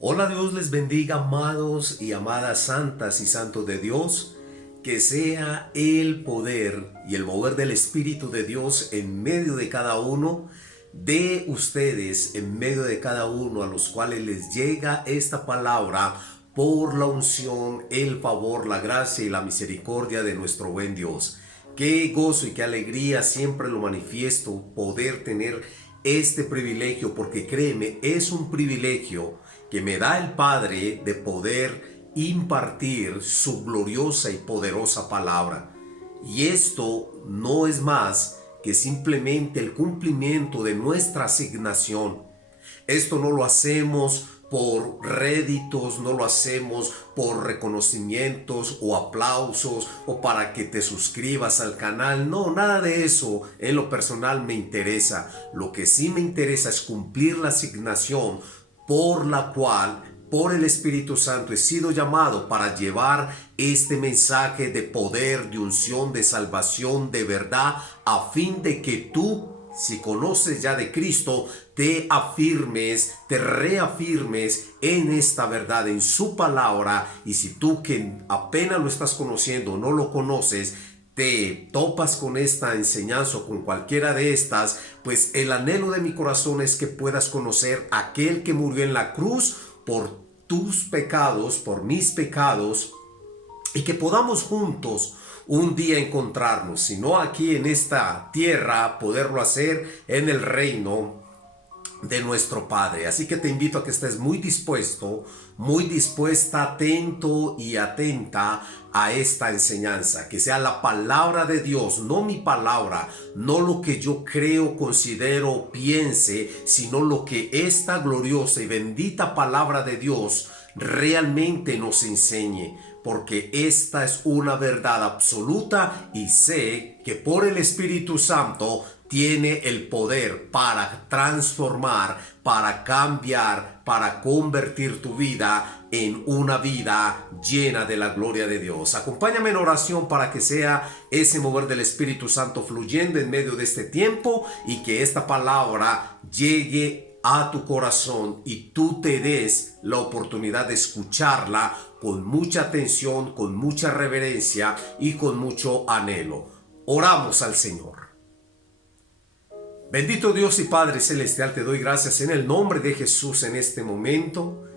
Hola, Dios les bendiga, amados y amadas santas y santos de Dios. Que sea el poder y el mover del Espíritu de Dios en medio de cada uno de ustedes, en medio de cada uno a los cuales les llega esta palabra por la unción, el favor, la gracia y la misericordia de nuestro buen Dios. Qué gozo y qué alegría siempre lo manifiesto poder tener este privilegio, porque créeme, es un privilegio que me da el Padre de poder impartir su gloriosa y poderosa palabra. Y esto no es más que simplemente el cumplimiento de nuestra asignación. Esto no lo hacemos por réditos, no lo hacemos por reconocimientos o aplausos o para que te suscribas al canal. No, nada de eso en lo personal me interesa. Lo que sí me interesa es cumplir la asignación por la cual por el Espíritu Santo he sido llamado para llevar este mensaje de poder, de unción, de salvación, de verdad, a fin de que tú, si conoces ya de Cristo, te afirmes, te reafirmes en esta verdad, en su palabra. Y si tú que apenas lo estás conociendo, no lo conoces, te topas con esta enseñanza o con cualquiera de estas, pues el anhelo de mi corazón es que puedas conocer a aquel que murió en la cruz por tus pecados, por mis pecados, y que podamos juntos un día encontrarnos, si no aquí en esta tierra, poderlo hacer en el reino de nuestro Padre. Así que te invito a que estés muy dispuesto, muy dispuesta, atento y atenta a esta enseñanza, que sea la palabra de Dios, no mi palabra, no lo que yo creo, considero, piense, sino lo que esta gloriosa y bendita palabra de Dios realmente nos enseñe, porque esta es una verdad absoluta y sé que por el Espíritu Santo tiene el poder para transformar, para cambiar, para convertir tu vida en una vida llena de la gloria de Dios. Acompáñame en oración para que sea ese mover del Espíritu Santo fluyendo en medio de este tiempo y que esta palabra llegue a tu corazón y tú te des la oportunidad de escucharla con mucha atención, con mucha reverencia y con mucho anhelo. Oramos al Señor. Bendito Dios y Padre Celestial, te doy gracias en el nombre de Jesús en este momento.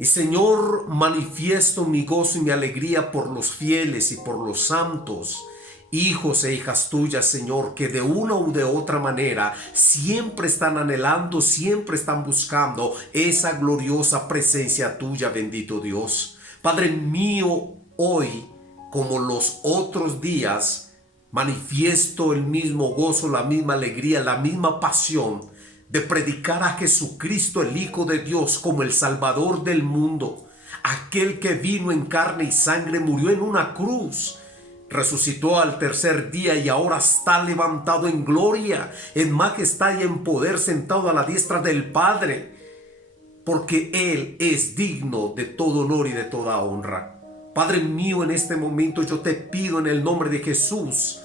Y Señor, manifiesto mi gozo y mi alegría por los fieles y por los santos, hijos e hijas tuyas, Señor, que de una u de otra manera siempre están anhelando, siempre están buscando esa gloriosa presencia tuya, bendito Dios. Padre mío, hoy, como los otros días, manifiesto el mismo gozo, la misma alegría, la misma pasión de predicar a Jesucristo, el Hijo de Dios, como el Salvador del mundo, aquel que vino en carne y sangre, murió en una cruz, resucitó al tercer día y ahora está levantado en gloria, en majestad y en poder, sentado a la diestra del Padre, porque Él es digno de todo honor y de toda honra. Padre mío, en este momento yo te pido en el nombre de Jesús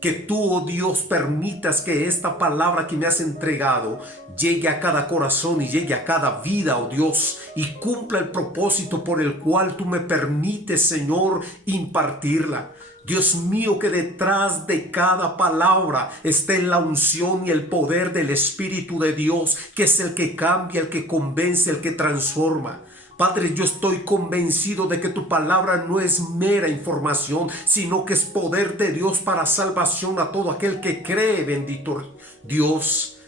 que tú, oh Dios, permitas que esta palabra que me has entregado llegue a cada corazón y llegue a cada vida, oh Dios, y cumpla el propósito por el cual tú me permites, Señor, impartirla. Dios mío, que detrás de cada palabra esté la unción y el poder del Espíritu de Dios, que es el que cambia, el que convence, el que transforma. Padre, yo estoy convencido de que tu palabra no es mera información, sino que es poder de Dios para salvación a todo aquel que cree, bendito Dios.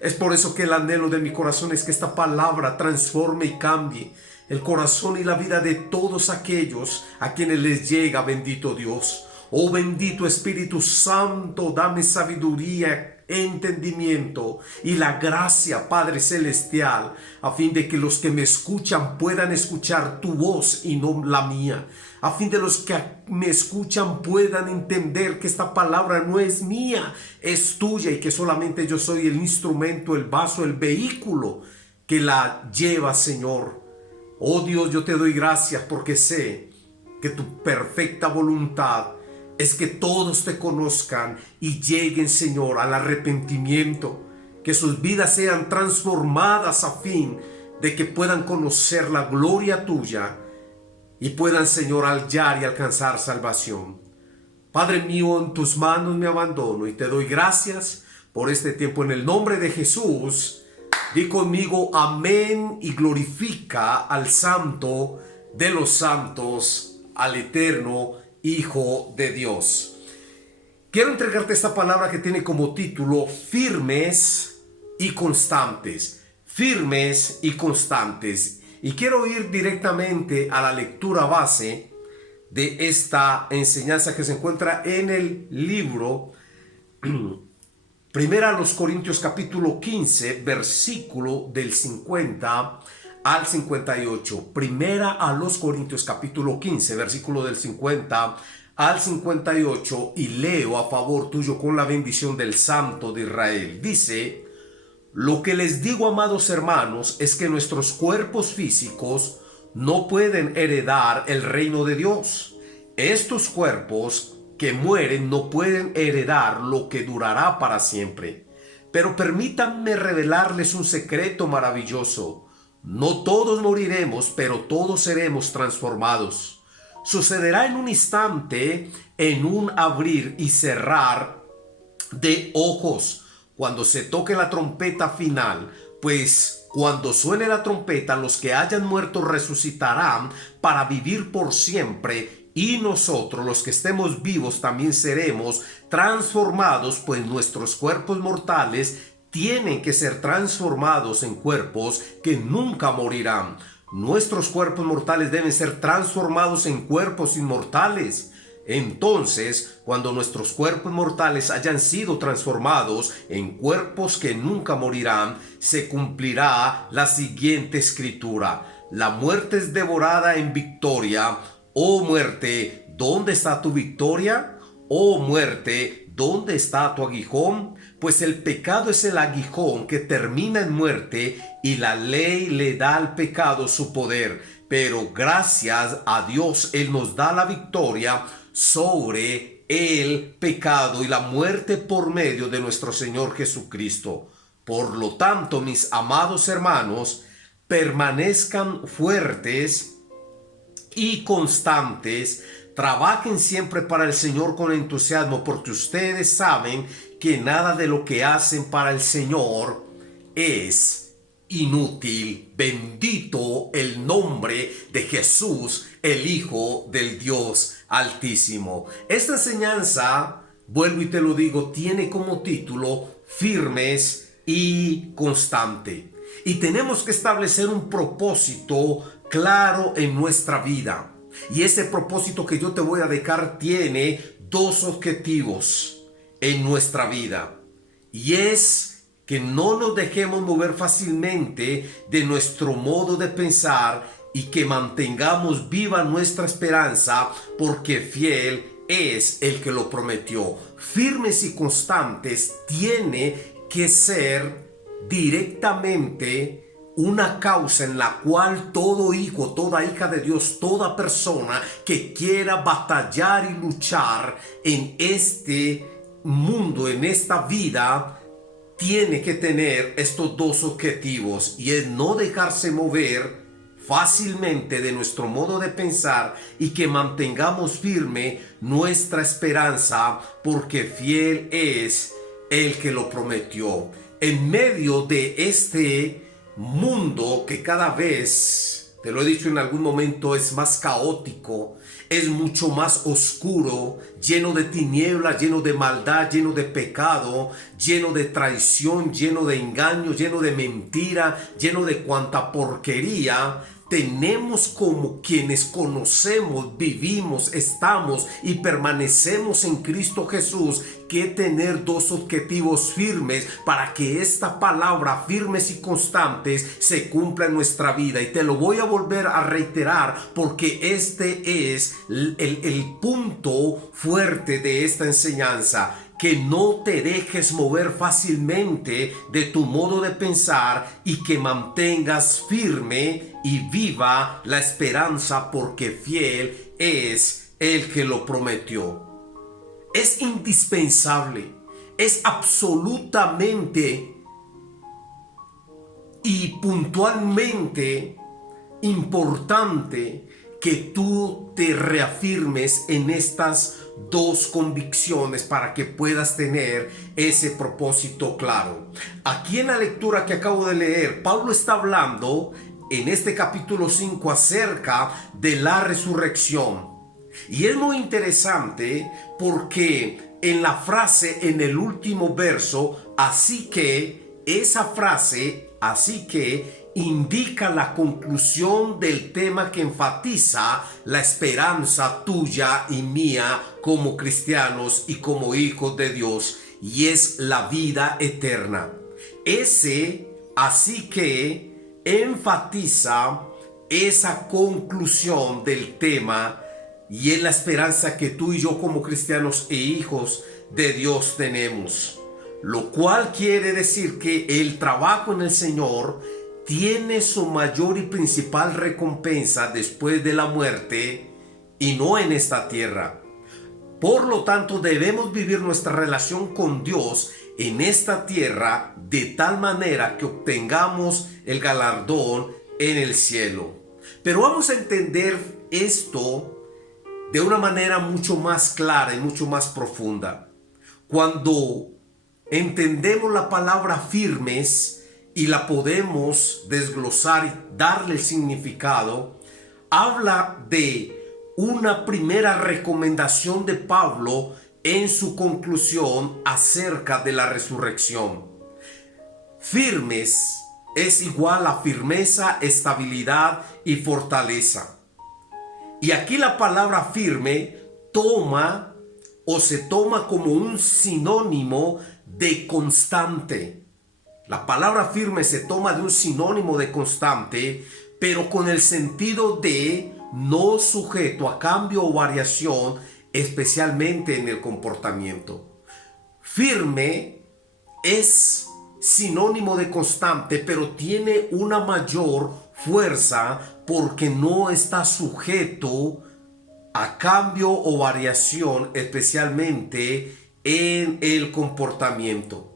Es por eso que el anhelo de mi corazón es que esta palabra transforme y cambie el corazón y la vida de todos aquellos a quienes les llega, bendito Dios. Oh bendito Espíritu Santo, dame sabiduría, entendimiento y la gracia, Padre Celestial, a fin de que los que me escuchan puedan escuchar tu voz y no la mía, a fin de los que me escuchan puedan entender que esta palabra no es mía, es tuya, y que solamente yo soy el instrumento, el vaso, el vehículo que la lleva, Señor. Oh Dios, yo te doy gracias porque sé que tu perfecta voluntad es que todos te conozcan y lleguen, Señor, al arrepentimiento, que sus vidas sean transformadas a fin de que puedan conocer la gloria tuya y puedan, Señor, hallar y alcanzar salvación. Padre mío, en tus manos me abandono y te doy gracias por este tiempo en el nombre de Jesús. Di conmigo amén y glorifica al Santo de los santos, al eterno Hijo de Dios. Quiero entregarte esta palabra que tiene como título firmes y constantes. Firmes y constantes. Y quiero ir directamente a la lectura base de esta enseñanza que se encuentra en el libro Primera a los Corintios capítulo 15, versículo del 50 al 58. Primera a los Corintios capítulo 15, versículo del 50 al 58, y leo a favor tuyo con la bendición del Santo de Israel. Dice: lo que les digo, amados hermanos, es que nuestros cuerpos físicos no pueden heredar el reino de Dios. Estos cuerpos que mueren no pueden heredar lo que durará para siempre. Pero permítanme revelarles un secreto maravilloso. No todos moriremos, pero todos seremos transformados. Sucederá en un instante, en un abrir y cerrar de ojos, cuando se toque la trompeta final. Pues cuando suene la trompeta, los que hayan muerto resucitarán para vivir por siempre, y nosotros, los que estemos vivos, también seremos transformados, pues nuestros cuerpos mortales tienen que ser transformados en cuerpos que nunca morirán. Nuestros cuerpos mortales deben ser transformados en cuerpos inmortales. Entonces, cuando nuestros cuerpos mortales hayan sido transformados en cuerpos que nunca morirán, se cumplirá la siguiente escritura: la muerte es devorada en victoria. Oh muerte, ¿dónde está tu victoria? Oh muerte, ¿dónde está tu aguijón? Pues el pecado es el aguijón que termina en muerte, y la ley le da al pecado su poder. Pero gracias a Dios, Él nos da la victoria sobre el pecado y la muerte por medio de nuestro Señor Jesucristo. Por lo tanto, mis amados hermanos, permanezcan fuertes y constantes, trabajen siempre para el Señor con entusiasmo, porque ustedes saben que nada de lo que hacen para el Señor es inútil. Bendito el nombre de Jesús, el Hijo del Dios Altísimo. Esta enseñanza, vuelvo y te lo digo, tiene como título firmes y constante. Y tenemos que establecer un propósito claro en nuestra vida. Y ese propósito que yo te voy a dejar tiene dos objetivos en nuestra vida. Y es que no nos dejemos mover fácilmente de nuestro modo de pensar, y que mantengamos viva nuestra esperanza, porque fiel es el que lo prometió. Firmes y constantes tiene que ser directamente una causa en la cual todo hijo, toda hija de Dios, toda persona que quiera batallar y luchar en este mundo, en esta vida, tiene que tener estos dos objetivos, y es no dejarse mover fácilmente de nuestro modo de pensar, y que mantengamos firme nuestra esperanza, porque fiel es el que lo prometió. En medio de este mundo que cada vez, te lo he dicho en algún momento, es más caótico, es mucho más oscuro, lleno de tinieblas, lleno de maldad, lleno de pecado, lleno de traición, lleno de engaño, lleno de mentira, lleno de cuanta porquería. Tenemos, como quienes conocemos, vivimos, estamos y permanecemos en Cristo Jesús, que tener dos objetivos firmes para que esta palabra, firmes y constantes, se cumpla en nuestra vida. Y te lo voy a volver a reiterar, porque este es el punto fuerte de esta enseñanza. Que no te dejes mover fácilmente de tu modo de pensar, y que mantengas firme y viva la esperanza, porque fiel es el que lo prometió. Es indispensable, es absolutamente y puntualmente importante que tú te reafirmes en estas dos convicciones para que puedas tener ese propósito claro. Aquí en la lectura que acabo de leer, Pablo está hablando en este capítulo 5 acerca de la resurrección. Y es muy interesante porque en la frase, en el último verso, así que, esa frase, así que, indica la conclusión del tema que enfatiza la esperanza tuya y mía como cristianos y como hijos de Dios, y es la vida eterna. Ese, así que, enfatiza esa conclusión del tema y es la esperanza que tú y yo como cristianos e hijos de Dios tenemos. Lo cual quiere decir que el trabajo en el Señor tiene su mayor y principal recompensa después de la muerte y no en esta tierra. Por lo tanto, debemos vivir nuestra relación con Dios en esta tierra de tal manera que obtengamos el galardón en el cielo. Pero vamos a entender esto de una manera mucho más clara y mucho más profunda. Cuando entendemos la palabra firmes y la podemos desglosar y darle el significado, habla de una primera recomendación de Pablo en su conclusión acerca de la resurrección. Firmes es igual a firmeza, estabilidad y fortaleza. Y aquí la palabra firme se toma como un sinónimo de constante. La palabra firme se toma de un sinónimo de constante, pero con el sentido de no sujeto a cambio o variación, especialmente en el comportamiento. Firme es sinónimo de constante, pero tiene una mayor fuerza porque no está sujeto a cambio o variación, especialmente en el comportamiento.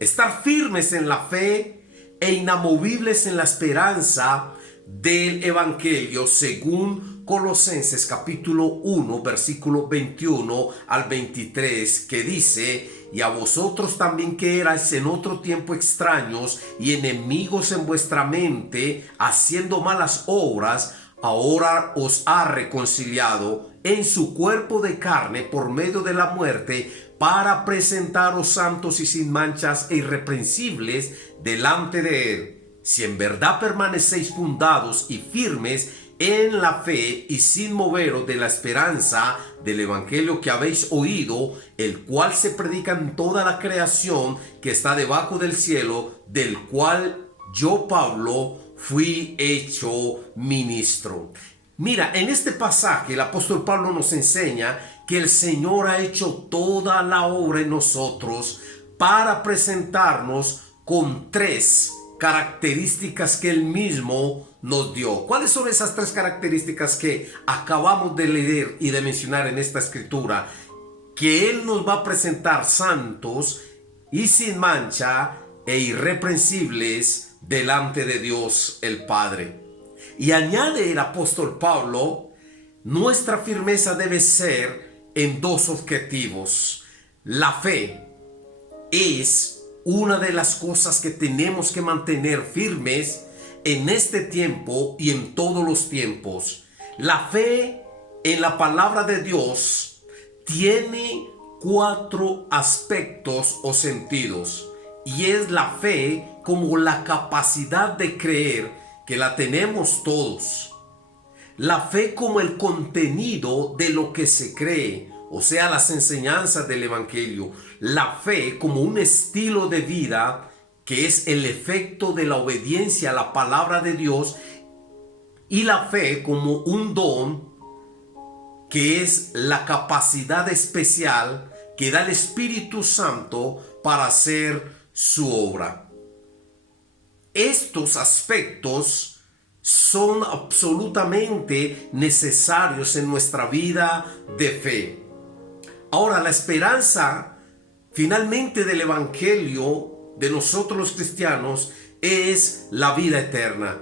Estar firmes en la fe e inamovibles en la esperanza del Evangelio, según Colosenses capítulo 1, versículo 21 al 23, que dice: y a vosotros también que erais en otro tiempo extraños y enemigos en vuestra mente, haciendo malas obras, ahora os ha reconciliado en su cuerpo de carne por medio de la muerte, para presentaros santos y sin manchas e irreprensibles delante de él. Si en verdad permanecéis fundados y firmes en la fe y sin moveros de la esperanza del evangelio que habéis oído, el cual se predica en toda la creación que está debajo del cielo, del cual yo, Pablo, fui hecho ministro. Mira, en este pasaje el apóstol Pablo nos enseña que el Señor ha hecho toda la obra en nosotros para presentarnos con tres características que Él mismo nos dio. ¿Cuáles son esas tres características que acabamos de leer y de mencionar en esta escritura? Que Él nos va a presentar santos y sin mancha e irreprensibles delante de Dios el Padre. Y añade el apóstol Pablo, nuestra firmeza debe ser en dos objetivos. La fe es una de las cosas que tenemos que mantener firmes en este tiempo y en todos los tiempos. La fe en la palabra de Dios tiene cuatro aspectos o sentidos, y es la fe como la capacidad de creer, que la tenemos todos. La fe como el contenido de lo que se cree, o sea, las enseñanzas del Evangelio. La fe como un estilo de vida, que es el efecto de la obediencia a la palabra de Dios. Y la fe como un don, que es la capacidad especial que da el Espíritu Santo para hacer su obra. Estos aspectos son absolutamente necesarios en nuestra vida de fe. Ahora, la esperanza finalmente del Evangelio de nosotros los cristianos es la vida eterna.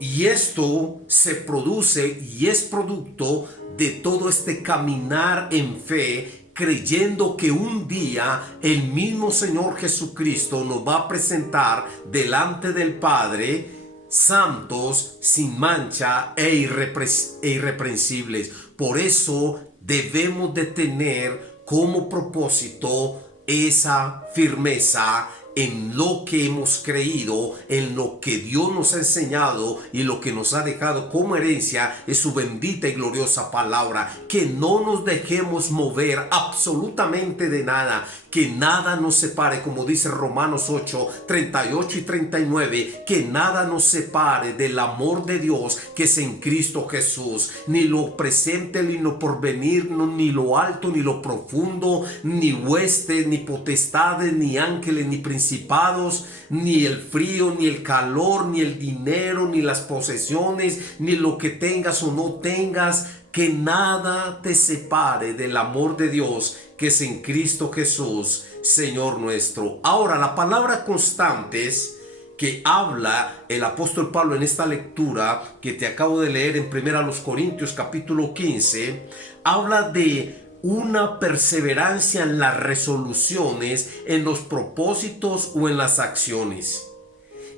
Y esto se produce y es producto de todo este caminar en fe, creyendo que un día el mismo Señor Jesucristo nos va a presentar delante del Padre santos, sin mancha e irreprensibles. Por eso debemos de tener como propósito esa firmeza en lo que hemos creído, en lo que Dios nos ha enseñado y lo que nos ha dejado como herencia es su bendita y gloriosa palabra. Que no nos dejemos mover absolutamente de nada, que nada nos separe, como dice Romanos 8, 38 y 39, que nada nos separe del amor de Dios que es en Cristo Jesús. Ni lo presente, ni lo porvenir, ni lo alto, ni lo profundo, ni huestes, ni potestades, ni ángeles, ni principados, ni el frío, ni el calor, ni el dinero, ni las posesiones, ni lo que tengas o no tengas, que nada te separe del amor de Dios que es en Cristo Jesús, Señor nuestro. Ahora, la palabra constantes que habla el apóstol Pablo en esta lectura que te acabo de leer en 1 Corintios capítulo 15, habla de una perseverancia en las resoluciones, en los propósitos o en las acciones.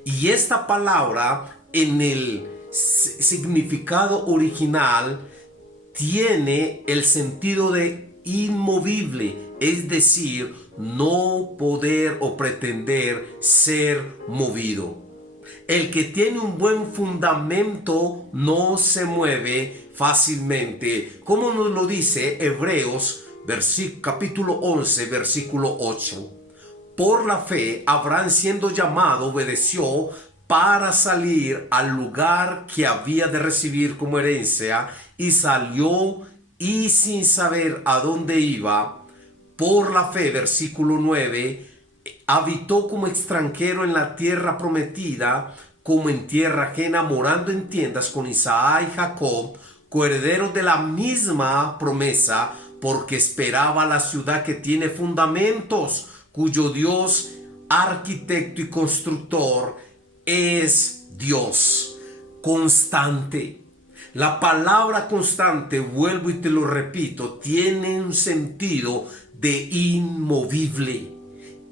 Y esta palabra en el significado original tiene el sentido de inmovible, es decir, no poder o pretender ser movido. El que tiene un buen fundamento no se mueve fácilmente, como nos lo dice Hebreos capítulo 11, versículo 8. Por la fe, Abraham, siendo llamado, obedeció para salir al lugar que había de recibir como herencia, y salió, y sin saber a dónde iba, por la fe, versículo 9, habitó como extranjero en la tierra prometida, como en tierra ajena, morando en tiendas con Isaac y Jacob, coherederos de la misma promesa, porque esperaba la ciudad que tiene fundamentos, cuyo Dios, arquitecto y constructor, es Dios. Constante. La palabra constante, vuelvo y te lo repito, tiene un sentido de inmovible.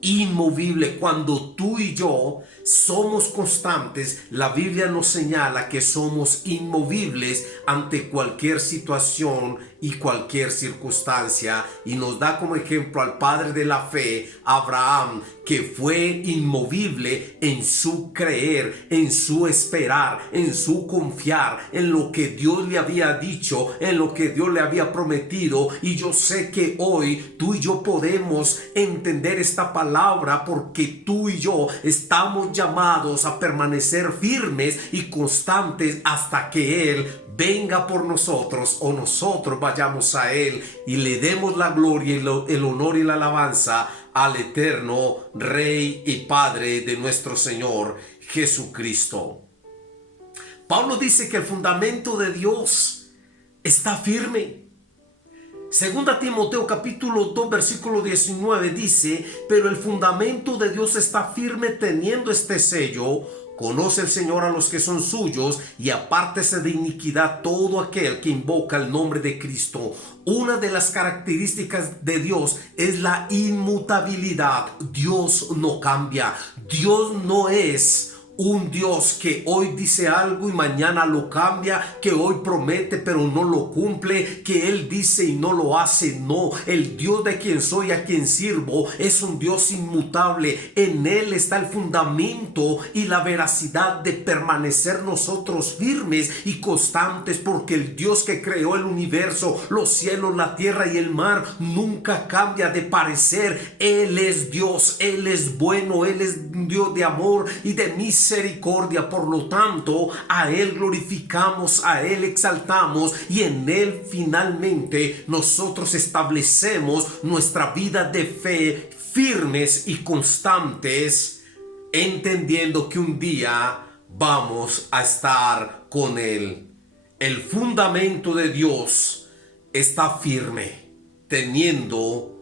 Inmovible. Cuando tú y yo somos constantes, la Biblia nos señala que somos inmovibles ante cualquier situación y cualquier circunstancia, y nos da como ejemplo al padre de la fe, Abraham, que fue inmovible en su creer, en su esperar, en su confiar, en lo que Dios le había dicho, en lo que Dios le había prometido. Y yo sé que hoy tú y yo podemos entender esta palabra, porque tú y yo estamos llamados a permanecer firmes y constantes hasta que Él venga por nosotros o nosotros vayamos a Él y le demos la gloria y el honor y la alabanza al eterno Rey y Padre de nuestro Señor Jesucristo. Pablo dice que el fundamento de Dios está firme. Segunda Timoteo capítulo 2 versículo 19 dice: pero el fundamento de Dios está firme, teniendo este sello: conoce el Señor a los que son suyos, y apártese de iniquidad todo aquel que invoca el nombre de Cristo. Una de las características de Dios es la inmutabilidad. Dios no cambia. Dios no es un Dios que hoy dice algo y mañana lo cambia, que hoy promete pero no lo cumple, que Él dice y no lo hace. No, el Dios de quien soy, a quien sirvo, es un Dios inmutable. En Él está el fundamento y la veracidad de permanecer nosotros firmes y constantes, porque el Dios que creó el universo, los cielos, la tierra y el mar, nunca cambia de parecer. Él es Dios, Él es bueno, Él es Dios de amor y de misericordia. Por lo tanto, a Él glorificamos, a Él exaltamos, y en Él finalmente nosotros establecemos nuestra vida de fe, firmes y constantes, entendiendo que un día vamos a estar con Él. El fundamento de Dios está firme, teniendo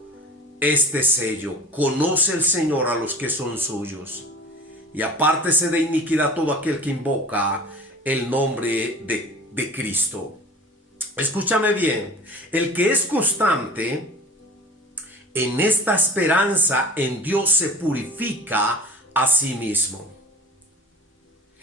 este sello: conoce el Señor a los que son suyos. y apártese de iniquidad todo aquel que invoca el nombre de Cristo. Escúchame bien, el que es constante en esta esperanza en Dios se purifica a sí mismo.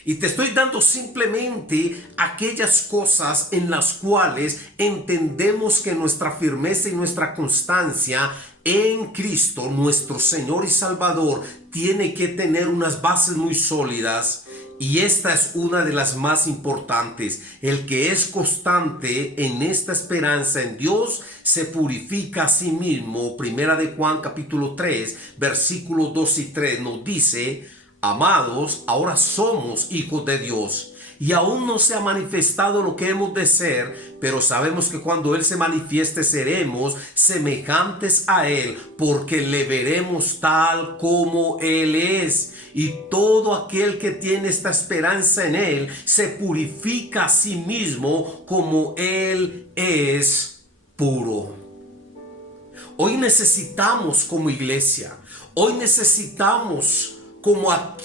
Y te estoy dando simplemente aquellas cosas en las cuales entendemos que nuestra firmeza y nuestra constancia en Cristo, nuestro Señor y Salvador, tiene que tener unas bases muy sólidas. Y esta es una de las más importantes. El que es constante en esta esperanza en Dios se purifica a sí mismo. Primera de Juan capítulo 3, versículos 2 y 3 nos dice: amados, ahora somos hijos de Dios, y aún no se ha manifestado lo que hemos de ser, pero sabemos que cuando Él se manifieste seremos semejantes a Él, porque le veremos tal como Él es. Y todo aquel que tiene esta esperanza en Él se purifica a sí mismo como Él es puro. Hoy necesitamos como iglesia, hoy necesitamos como a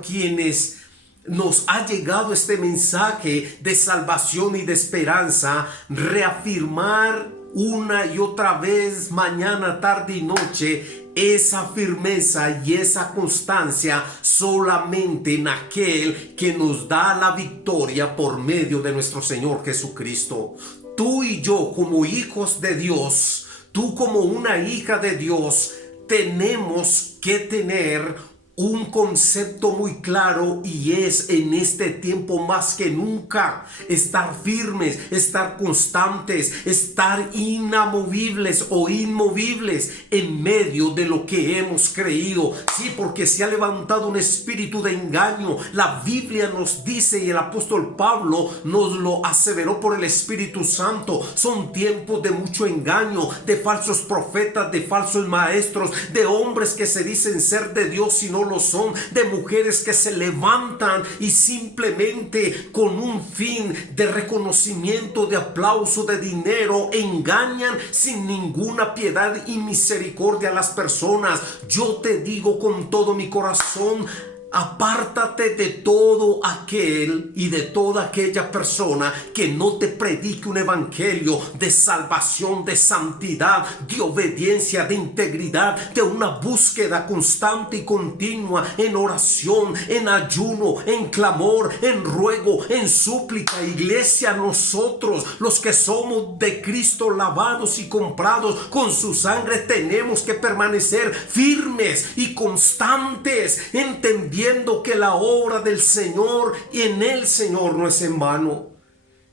quienes nos ha llegado este mensaje de salvación y de esperanza, reafirmar una y otra vez, mañana, tarde y noche, esa firmeza y esa constancia solamente en aquel que nos da la victoria por medio de nuestro Señor Jesucristo. Tú y yo como hijos de Dios, tú como una hija de Dios, tenemos que tener un concepto muy claro, y es en este tiempo más que nunca estar firmes, estar constantes, estar inamovibles o inmovibles en medio de lo que hemos creído. Sí, porque se ha levantado un espíritu de engaño. La Biblia nos dice, y el apóstol Pablo nos lo aseveró por el Espíritu Santo, son tiempos de mucho engaño, de falsos profetas, de falsos maestros, de hombres que se dicen ser de Dios y no lo son, de mujeres que se levantan y simplemente con un fin de reconocimiento, de aplauso, de dinero, engañan sin ninguna piedad y misericordia a las personas. Yo te digo con todo mi corazón: apártate de todo aquel y de toda aquella persona que no te predique un evangelio de salvación, de santidad, de obediencia, de integridad, de una búsqueda constante y continua en oración, en ayuno, en clamor, en ruego, en súplica. Iglesia, nosotros los que somos de Cristo, lavados y comprados con su sangre, tenemos que permanecer firmes y constantes, entendiendo que la obra del Señor y en el Señor no es en vano.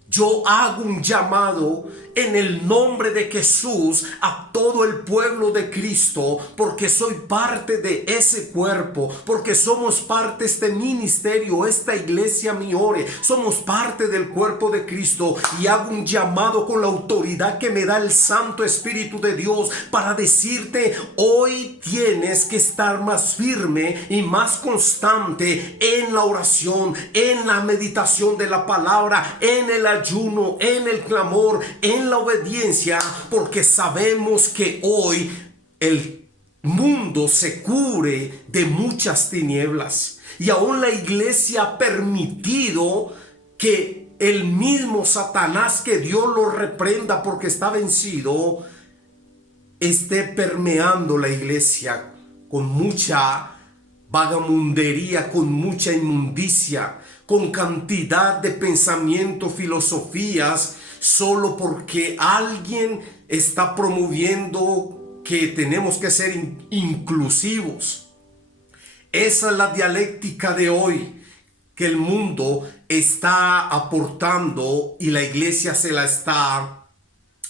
Yo hago un llamado en el nombre de Jesús a todo el pueblo de Cristo, porque soy parte de ese cuerpo, porque somos parte de este ministerio, esta iglesia Miore, somos parte del cuerpo de Cristo, y hago un llamado con la autoridad que me da el Santo Espíritu de Dios para decirte: hoy tienes que estar más firme y más constante en la oración, en la meditación de la palabra, en el ayuno, en el clamor, en la obediencia, porque sabemos que hoy el mundo se cubre de muchas tinieblas, y aún la iglesia ha permitido que el mismo Satanás, que Dios lo reprenda porque está vencido, esté permeando la iglesia con mucha vagamundería, con mucha inmundicia, con cantidad de pensamientos, filosofías, solo porque alguien está promoviendo que tenemos que ser inclusivos. Esa es la dialéctica de hoy que el mundo está aportando y la iglesia se la está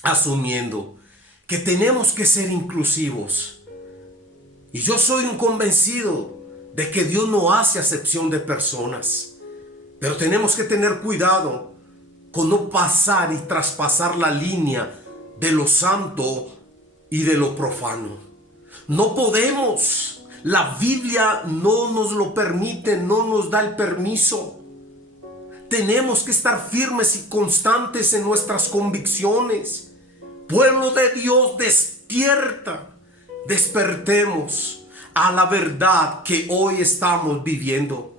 asumiendo, que tenemos que ser inclusivos. Y yo soy un convencido de que Dios no hace acepción de personas, pero tenemos que tener cuidado con no pasar y traspasar la línea de lo santo y de lo profano. No podemos. La Biblia no nos lo permite, no nos da el permiso. Tenemos que estar firmes y constantes en nuestras convicciones. Pueblo de Dios, despierta. Despertemos. a la verdad que hoy estamos viviendo.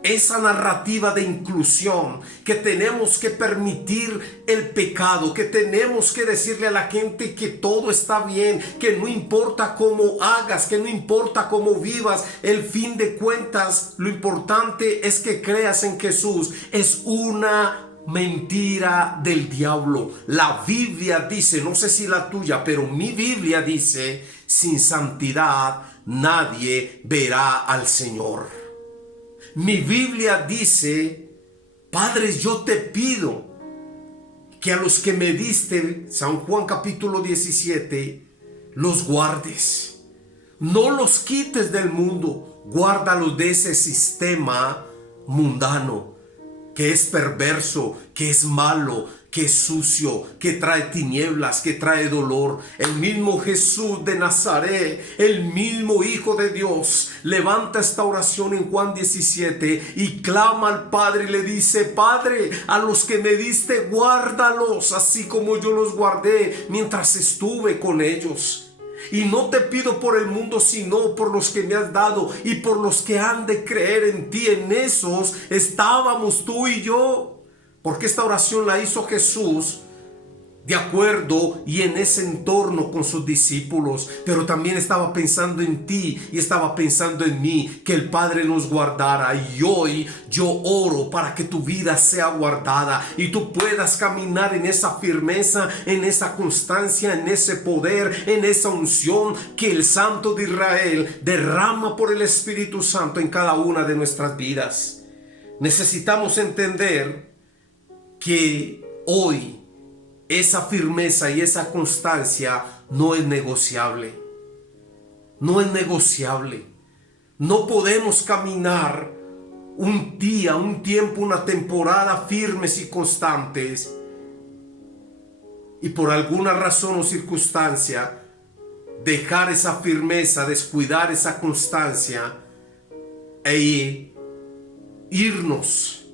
Esa narrativa de inclusión, que tenemos que permitir el pecado, que tenemos que decirle a la gente que todo está bien, que no importa cómo hagas, que no importa cómo vivas, el fin de cuentas, lo importante es que creas en Jesús, es una mentira del diablo. La Biblia dice, no sé si la tuya, pero mi Biblia dice, sin santidad nadie verá al Señor. Mi Biblia dice, Padre, yo te pido que a los que me diste, San Juan capítulo 17, los guardes. No los quites del mundo, guárdalos de ese sistema mundano, que es perverso, que es malo, que es sucio, que trae tinieblas, que trae dolor. El mismo Jesús de Nazaret, el mismo Hijo de Dios, levanta esta oración en Juan 17 y clama al Padre y le dice, Padre, a los que me diste, guárdalos, así como yo los guardé mientras estuve con ellos. Y no te pido por el mundo, sino por los que me has dado y por los que han de creer en ti. En esos estábamos tú y yo. Porque esta oración la hizo Jesús de acuerdo y en ese entorno con sus discípulos, pero también estaba pensando en ti y estaba pensando en mí, que el Padre nos guardara. Y hoy yo oro para que tu vida sea guardada y tú puedas caminar en esa firmeza, en esa constancia, en ese poder, en esa unción que el Santo de Israel derrama por el Espíritu Santo en cada una de nuestras vidas. Necesitamos entender que hoy esa firmeza y esa constancia no es negociable. No es negociable. No podemos caminar un día, un tiempo, una temporada firmes y constantes y por alguna razón o circunstancia dejar esa firmeza, descuidar esa constancia e irnos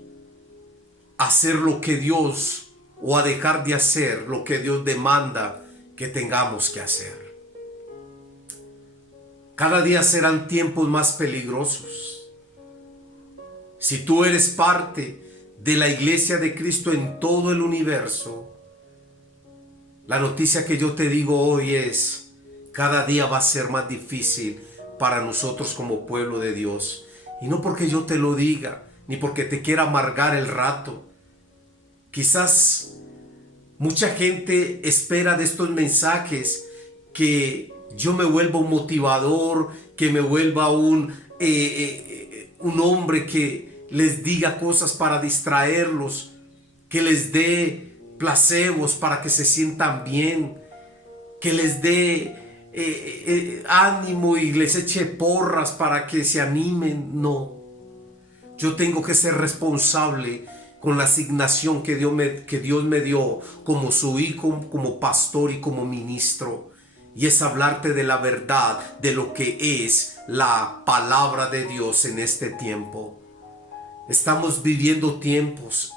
a hacer lo que Dios, o a dejar de hacer lo que Dios demanda que tengamos que hacer. Cada día serán tiempos más peligrosos. Si tú eres parte de la iglesia de Cristo en todo el universo, la noticia que yo te digo hoy es, cada día va a ser más difícil para nosotros como pueblo de Dios. Y no porque yo te lo diga, ni porque te quiera amargar el rato. Quizás mucha gente espera de estos mensajes que yo me vuelva un motivador, que me vuelva un hombre que les diga cosas para distraerlos, que les dé placebos para que se sientan bien, que les dé ánimo y les eche porras para que se animen. No, yo tengo que ser responsable con la asignación que Dios me dio como su hijo, como pastor y como ministro. Y es hablarte de la verdad, de lo que es la palabra de Dios en este tiempo. Estamos viviendo tiempos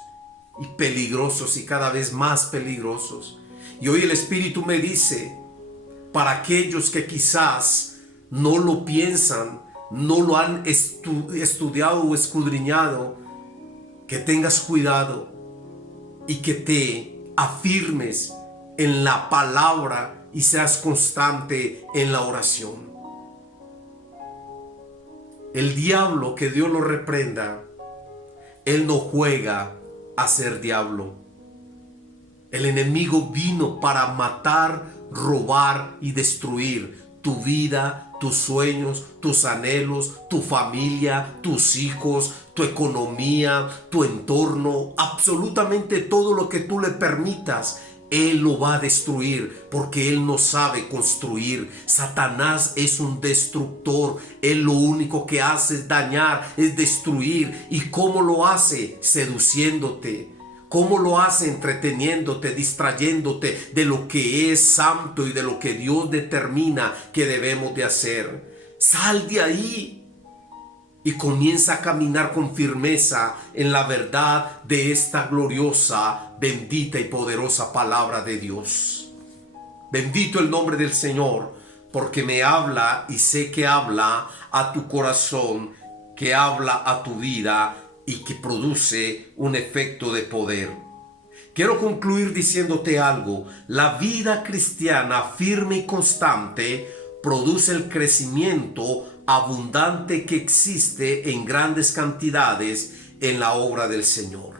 peligrosos y cada vez más peligrosos. Y hoy el Espíritu me dice, para aquellos que quizás no lo piensan, no lo han estudiado o escudriñado, que tengas cuidado y que te afirmes en la palabra y seas constante en la oración. El diablo, que Dios lo reprenda, él no juega a ser diablo. El enemigo vino para matar, robar y destruir tu vida, tus sueños, tus anhelos, tu familia, tus hijos, tu economía, tu entorno, absolutamente todo lo que tú le permitas. Él lo va a destruir porque Él no sabe construir. Satanás es un destructor. Él lo único que hace es dañar, es destruir. ¿Y cómo lo hace? Seduciéndote. ¿Cómo lo hace? Entreteniéndote, distrayéndote de lo que es santo y de lo que Dios determina que debemos de hacer. Sal de ahí y comienza a caminar con firmeza en la verdad de esta gloriosa, bendita y poderosa palabra de Dios. Bendito el nombre del Señor. porque me habla y sé que habla a tu corazón, que habla a tu vida y que produce un efecto de poder. Quiero concluir diciéndote algo. La vida cristiana firme y constante produce el crecimiento abundante que existe en grandes cantidades en la obra del Señor.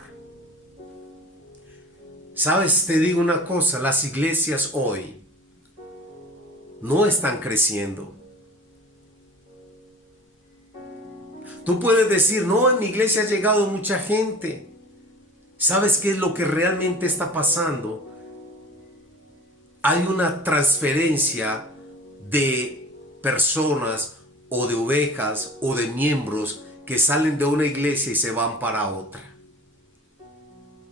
Sabes, te digo una cosa, las iglesias hoy no están creciendo. Tú puedes decir, no, en mi iglesia ha llegado mucha gente. ¿Sabes qué es lo que realmente está pasando? Hay una transferencia de personas o de ovejas o de miembros que salen de una iglesia y se van para otra.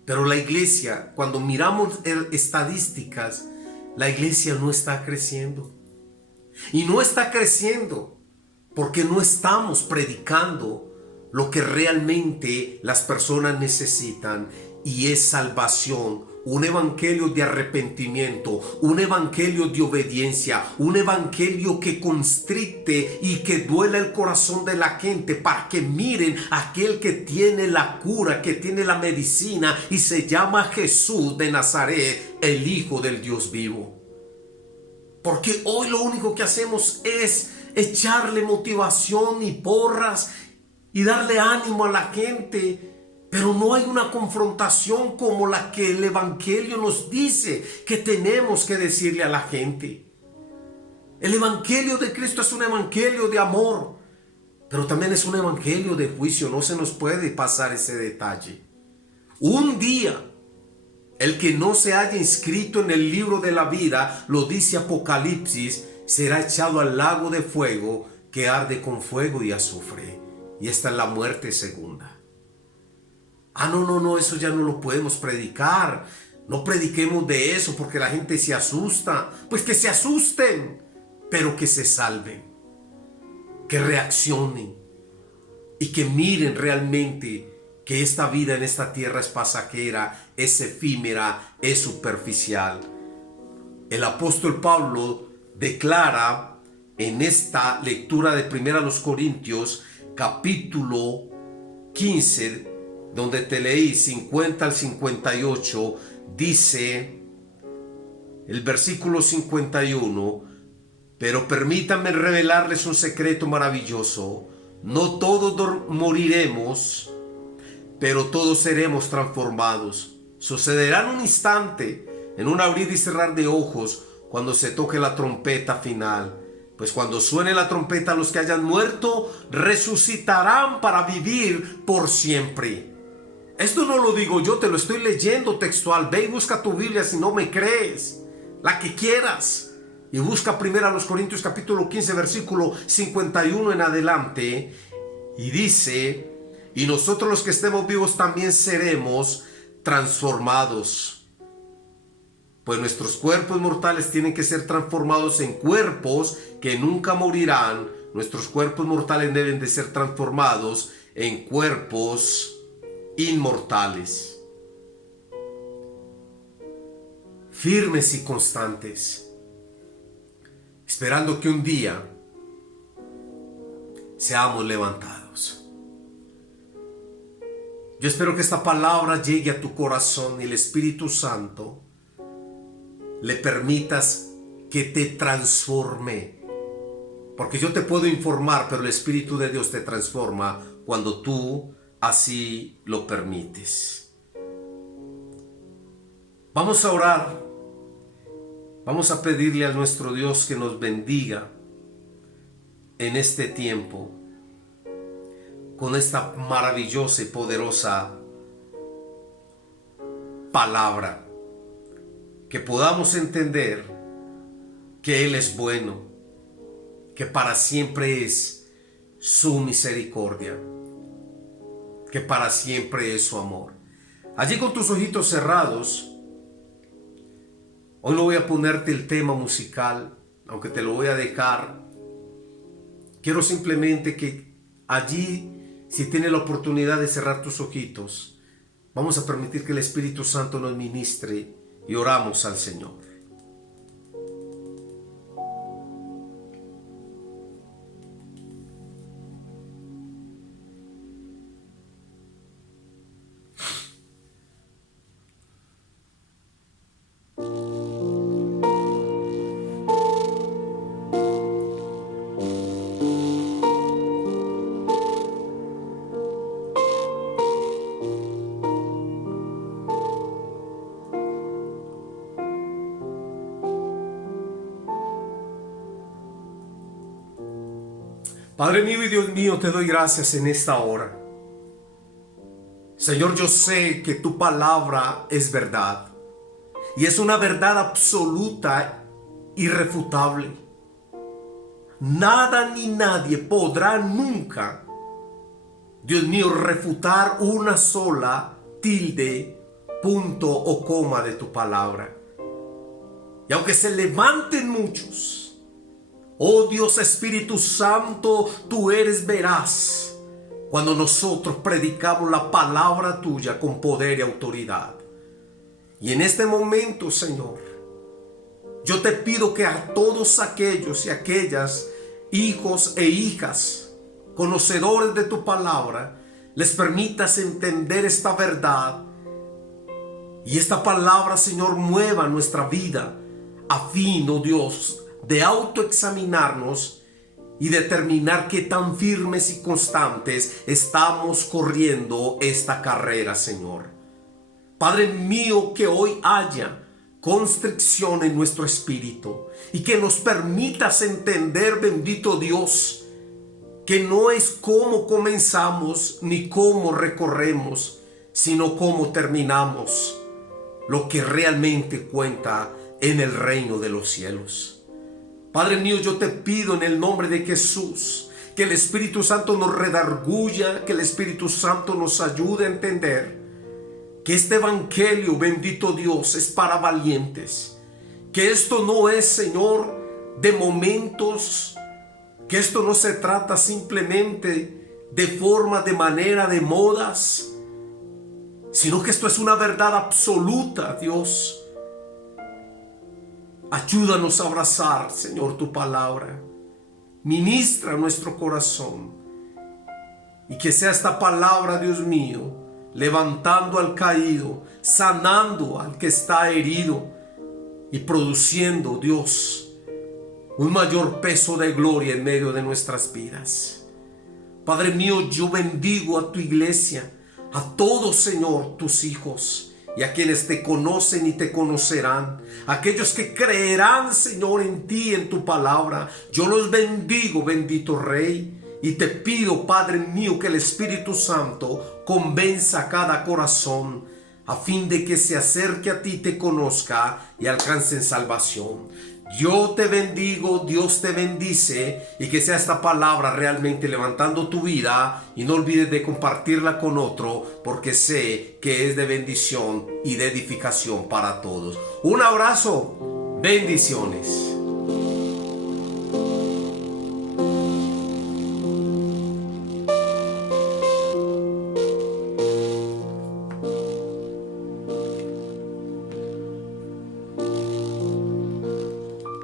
Pero la iglesia, cuando miramos estadísticas, la iglesia no está creciendo. Y no está creciendo porque no estamos predicando lo que realmente las personas necesitan, y es salvación, un evangelio de arrepentimiento, un evangelio de obediencia, un evangelio que constricte y que duela el corazón de la gente para que miren a aquel que tiene la cura, que tiene la medicina, y se llama Jesús de Nazaret, el Hijo del Dios vivo. Porque hoy lo único que hacemos es echarle motivación y porras y darle ánimo a la gente, pero no hay una confrontación como la que el evangelio nos dice que tenemos que decirle a la gente. El evangelio de Cristo es un evangelio de amor, pero también es un evangelio de juicio. No se nos puede pasar ese detalle. Un día, el que no se haya inscrito en el libro de la vida, lo dice Apocalipsis, será echado al lago de fuego que arde con fuego y azufre. Y esta es la muerte segunda. No, eso ya no lo podemos predicar. No prediquemos de eso porque la gente se asusta. Pues que se asusten, pero que se salven, que reaccionen y que miren realmente que esta vida en esta tierra es pasajera, es efímera, es superficial. El apóstol Pablo declara en esta lectura de 1 Corintios capítulo 15, donde te leí 50 al 58, dice el versículo 51, pero permítanme revelarles un secreto maravilloso. No todos moriremos, pero todos seremos transformados. Sucederá en un instante, en un abrir y cerrar de ojos, cuando se toque la trompeta final. Pues cuando suene la trompeta, los que hayan muerto resucitarán para vivir por siempre. Esto no lo digo yo, te lo estoy leyendo textual. Ve y busca tu Biblia si no me crees, la que quieras. Y busca 1 Corintios capítulo 15, versículo 51 en adelante. Y dice, y nosotros los que estemos vivos también seremos transformados. Pues nuestros cuerpos mortales tienen que ser transformados en cuerpos que nunca morirán. Nuestros cuerpos mortales deben de ser transformados en cuerpos inmortales. Firmes y constantes, esperando que un día seamos levantados. Yo espero que esta palabra llegue a tu corazón y el Espíritu Santo le permitas que te transforme. Porque yo te puedo informar, pero el Espíritu de Dios te transforma cuando tú así lo permites. Vamos a orar. Vamos a pedirle a nuestro Dios que nos bendiga en este tiempo con esta maravillosa y poderosa palabra. Que podamos entender que Él es bueno, que para siempre es su misericordia, que para siempre es su amor. Allí con tus ojitos cerrados, hoy no voy a ponerte el tema musical, aunque te lo voy a dejar. Quiero simplemente que allí, si tienes la oportunidad de cerrar tus ojitos, vamos a permitir que el Espíritu Santo nos ministre y oramos al Señor. Padre mío y Dios mío, te doy gracias en esta hora. Señor, yo sé que tu palabra es verdad. Y es una verdad absoluta, irrefutable. Nada ni nadie podrá nunca, Dios mío, refutar una sola tilde, punto o coma de tu palabra. Y aunque se levanten muchos, oh Dios Espíritu Santo, tú eres veraz cuando nosotros predicamos la palabra tuya con poder y autoridad. Y en este momento, Señor, yo te pido que a todos aquellos y aquellas hijos e hijas conocedores de tu palabra, les permitas entender esta verdad. Y esta palabra, Señor, mueva nuestra vida a fin, oh Dios, de autoexaminarnos y determinar qué tan firmes y constantes estamos corriendo esta carrera, Señor. Padre mío, que hoy haya constricción en nuestro espíritu y que nos permitas entender, bendito Dios, que no es cómo comenzamos ni cómo recorremos, sino cómo terminamos, lo que realmente cuenta en el reino de los cielos. Padre mío, yo te pido en el nombre de Jesús que el Espíritu Santo nos redarguya, que el Espíritu Santo nos ayude a entender que este evangelio, bendito Dios, es para valientes, que esto no es, Señor, de momentos, que esto no se trata simplemente de forma, de manera, de modas, sino que esto es una verdad absoluta, Dios. Ayúdanos a abrazar, Señor, tu palabra. Ministra nuestro corazón. Y que sea esta palabra, Dios mío, levantando al caído, sanando al que está herido y produciendo, Dios, un mayor peso de gloria en medio de nuestras vidas. Padre mío, yo bendigo a tu iglesia, a todos, Señor, tus hijos, y a quienes te conocen y te conocerán, aquellos que creerán, Señor, en ti, en tu palabra. Yo los bendigo, bendito Rey, y te pido, Padre mío, que el Espíritu Santo convenza cada corazón a fin de que se acerque a ti, te conozca y alcance salvación. Yo te bendigo, Dios te bendice, y que sea esta palabra realmente levantando tu vida, y no olvides de compartirla con otro, porque sé que es de bendición y de edificación para todos. Un abrazo, bendiciones.